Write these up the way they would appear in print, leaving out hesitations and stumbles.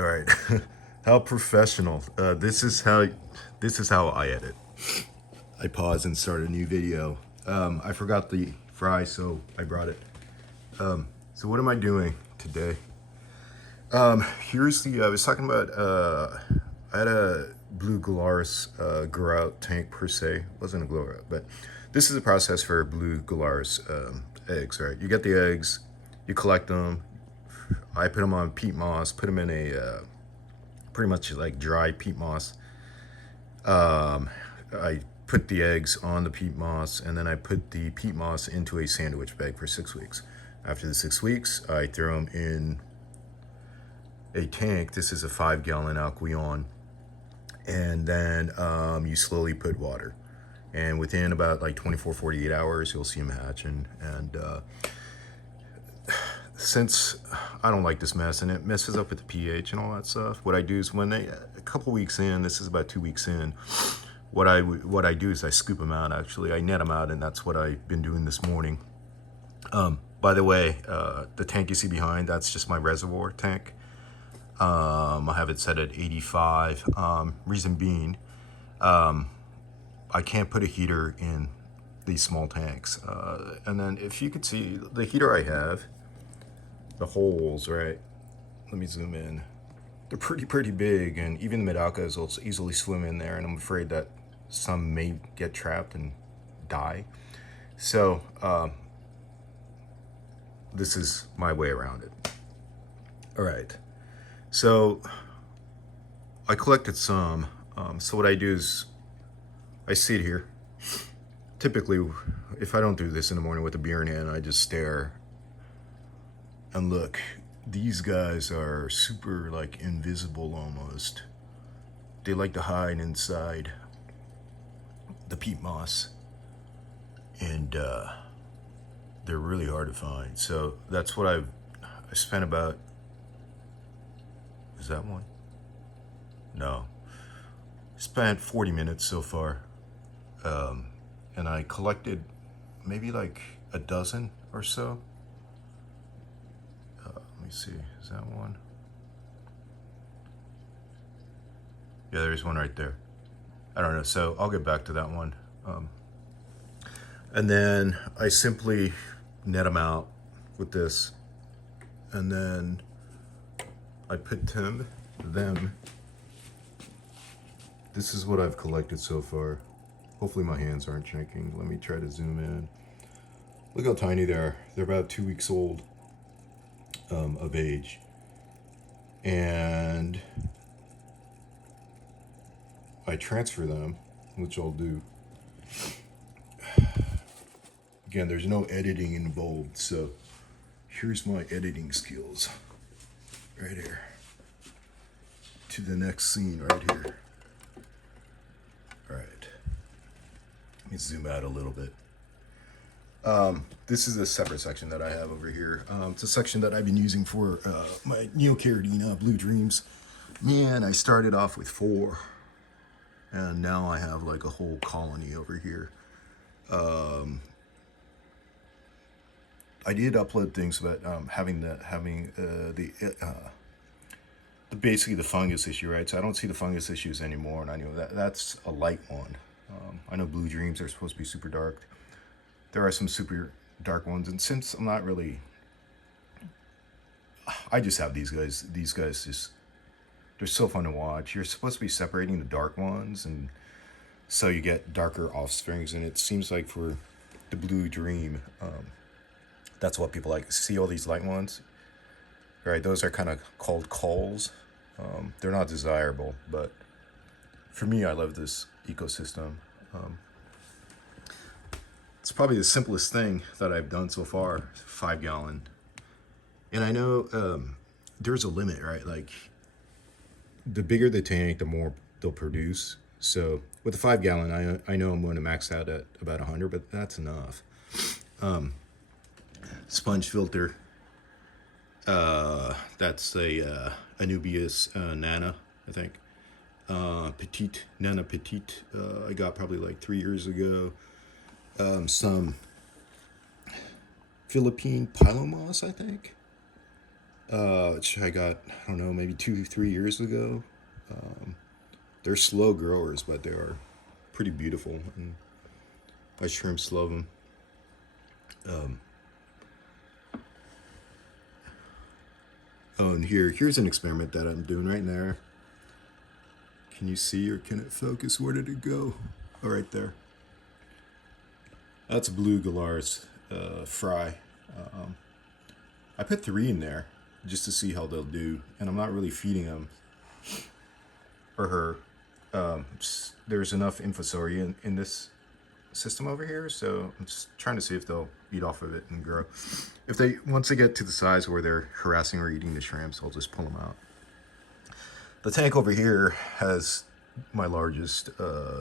All right. How professional. This is how I edit. I pause and start a new video. I forgot the fry, so I brought it. So what am I doing today? Here's the, I was talking about, I had a BlueGularis grout tank per se. It wasn't a grout, but this is a process for BlueGularis eggs, right? You get the eggs, you collect them. I put them on peat moss, put them in a pretty much like dry peat moss. I put the eggs on the peat moss, and then I put the peat moss into a sandwich bag for 6 weeks. After the 6 weeks, I throw them in a tank. This is a 5-gallon Alquion, and then you slowly put water. And within about like 24, 48 hours, you'll see them hatch. And since I don't like this mess and it messes up with the pH and all that stuff, what I do is when they, a couple weeks in, this is about 2 weeks in, what I do is I scoop them out. Actually, I net them out, and that's what I've been doing this morning. By the way, the tank you see behind, that's just my reservoir tank. I have it set at 85. Reason being, I can't put a heater in these small tanks. And then if you could see the heater I have, the holes, right? Let me zoom in. They're pretty big, and even the Medakas will easily swim in there, and I'm afraid that some may get trapped and die. So this is my way around it. All right. So I collected some. So what I do is I sit here. Typically, if I don't do this in the morning with a beer in hand, I just stare and look. These guys are super like invisible almost. They like to hide inside the peat moss, and they're really hard to find. So that's what I spent about. Is that one? No. Spent 40 minutes so far, and I collected maybe like a dozen or so. Let me see, is that one? Yeah, there's one right there. I don't know, so I'll get back to that one. And then I simply net them out with this, and then I put them. This is what I've collected so far. Hopefully my hands aren't shaking. Let me try to zoom in. Look how tiny they are. They're about 2 weeks old of age. And I transfer them, which I'll do. Again, there's no editing involved, so here's my editing skills. Right here. To the next scene right here. All right. Let me zoom out a little bit. This is a separate section that I have over here. It's a section that I've been using for my Neocaridina Blue Dreams. Man, I started off with 4, and now I have like a whole colony over here. I did upload things about having basically the fungus issue, right? So I don't see the fungus issues anymore, and I know that's a light one. I know Blue Dreams are supposed to be super dark. There are some super dark ones, and since I'm not really, I just have these guys. These guys just, they're so fun to watch. You're supposed to be separating the dark ones, and so you get darker offsprings, and it seems like for the Blue Dream, that's what people like. See all these light ones? Right, those are kind of called culls. They're not desirable, but for me, I love this ecosystem. It's probably the simplest thing that I've done so far, 5-gallon. And I know there's a limit, right? Like, the bigger the tank, the more they'll produce. So with the 5-gallon, I know I'm going to max out at about 100, but that's enough. Sponge filter. That's a Anubias Nana, I think. Petite, Nana Petite. I got probably like 3 years ago. Some Philippine Pilomoss, I think. which I got, I don't know, maybe 2-3 years ago. They're slow growers, but they are pretty beautiful, and my shrimps love them. Oh, and here's an experiment that I'm doing right there. Can you see, or can it focus? Where did it go? Oh, right there. That's a BlueGularis fry. I put 3 in there just to see how they'll do, and I'm not really feeding them or her. There's enough infusoria in this system over here, so I'm just trying to see if they'll eat off of it and grow. If they, once they get to the size where they're harassing or eating the shrimps, I'll just pull them out. The tank over here has my largest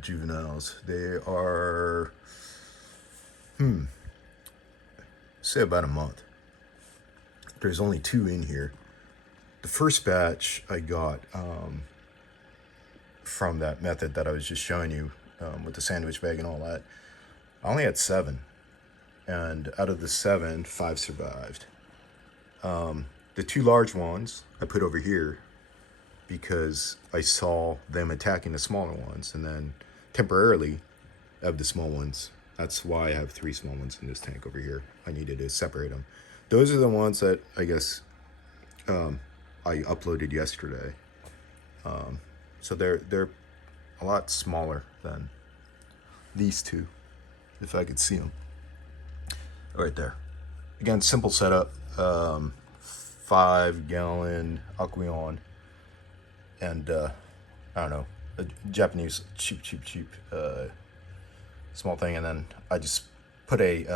juveniles. They are, say about a month. There's only 2 in here. The first batch I got from that method that I was just showing you with the sandwich bag and all that, I only had 7. And out of the 7, 5 survived. The 2 large ones I put over here because I saw them attacking the smaller ones, and then temporarily of the small ones. That's why I have 3 small ones in this tank over here. I needed to separate them. Those are the ones that I guess I uploaded yesterday. So they're a lot smaller than these 2, if I could see them. Right there. Again, simple setup. 5-gallon Aqueon, and I don't know, a Japanese cheap small thing, and then I just put I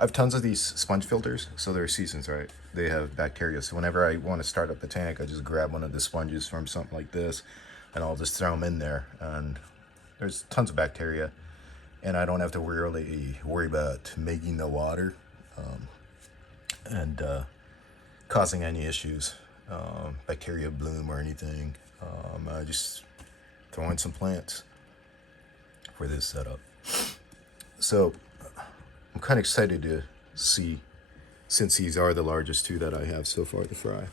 have tons of these sponge filters, so they're seasons, right? They have bacteria, so whenever I want to start up a tank, I just grab one of the sponges from something like this, and I'll just throw them in there, and there's tons of bacteria, and I don't have to really worry about making the water and causing any issues, bacteria bloom or anything. I just throw in some plants for this setup. So I'm kind of excited to see, since these are the largest 2 that I have so far to fry.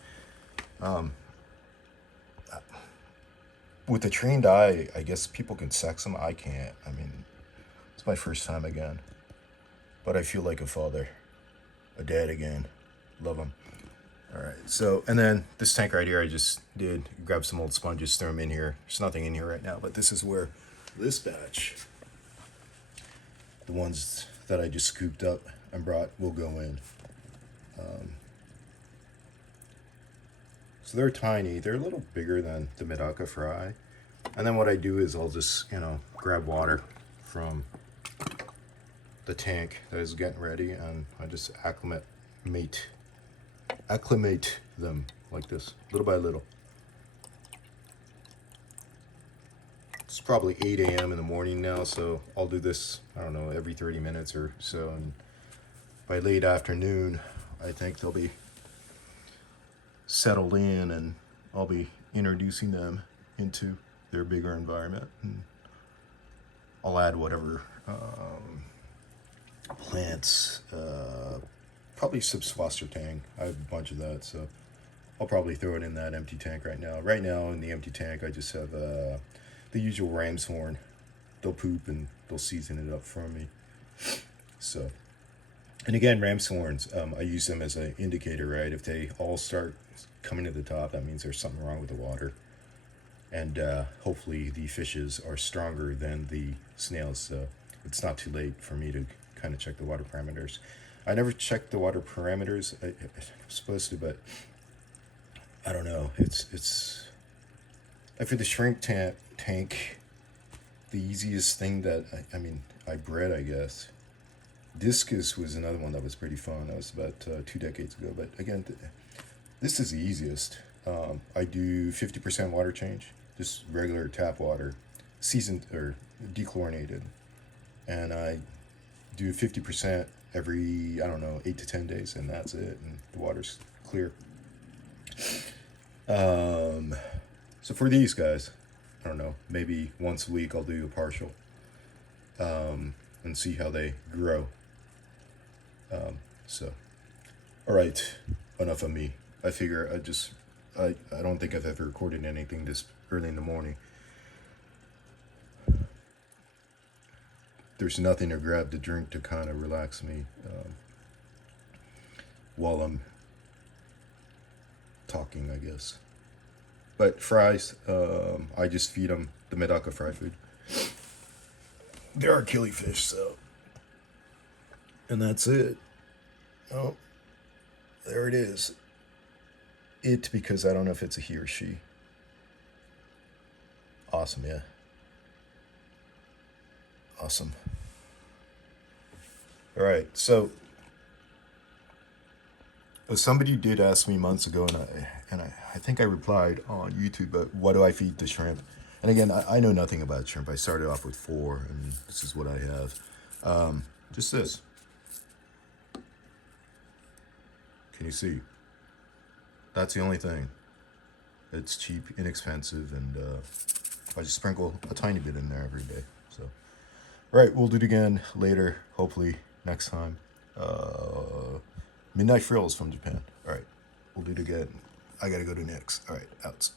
With the trained eye, I guess people can sex them. I can't. I mean, it's my first time again, but I feel like a father, a dad again. Love them. All right, so, and then this tank right here, I just did grab some old sponges, throw them in here. There's nothing in here right now, but this is where this batch, the ones that I just scooped up and brought, will go in. So they're tiny. They're a little bigger than the Medaka fry. And then what I do is I'll just, grab water from the tank that is getting ready, and I just acclimate them like this, little by little. It's probably 8 a.m. in the morning now, so I'll do this, I don't know, every 30 minutes or so, and by late afternoon, I think they'll be settled in, and I'll be introducing them into their bigger environment. And I'll add whatever plants, probably subswaster tang. I have a bunch of that, so I'll probably throw it in that empty tank right now. Right now in the empty tank, I just have the usual ram's horn. They'll poop and they'll season it up for me. So, and again, ram's horns, I use them as an indicator, right? If they all start coming to the top, that means there's something wrong with the water. And hopefully the fishes are stronger than the snails, so it's not too late for me to kind of check the water parameters. I never checked the water parameters. I'm supposed to, but I don't know. It's like for the shrimp tank, the easiest thing that I bred, I guess. Discus was another one that was pretty fun. That was about 2 decades ago. But again, this is the easiest. I do 50% water change, just regular tap water, seasoned or dechlorinated, and I do 50% every, I don't know, 8 to 10 days, and that's it, and the water's clear. So for these guys, I don't know, maybe once a week I'll do a partial, and see how they grow. So, all right, enough of me. I figure I don't think I've ever recorded anything this early in the morning. There's nothing to grab to drink to kind of relax me while I'm talking, I guess. But fries, I just feed them the Medaka fry food. There are Killifish, so. And that's it. Oh, there it is. It, because I don't know if it's a he or she. Awesome, yeah. Awesome. All right, so somebody did ask me months ago, and I think I replied on YouTube, but what do I feed to shrimp? And again, I know nothing about shrimp. I started off with 4, and this is what I have. Just this. Can you see? That's the only thing. It's cheap, inexpensive, and I just sprinkle a tiny bit in there every day. So, all right, we'll do it again later, hopefully next time. Midnight Frills from Japan. All right, we'll do it again. I gotta go to Nick's. All right, outs.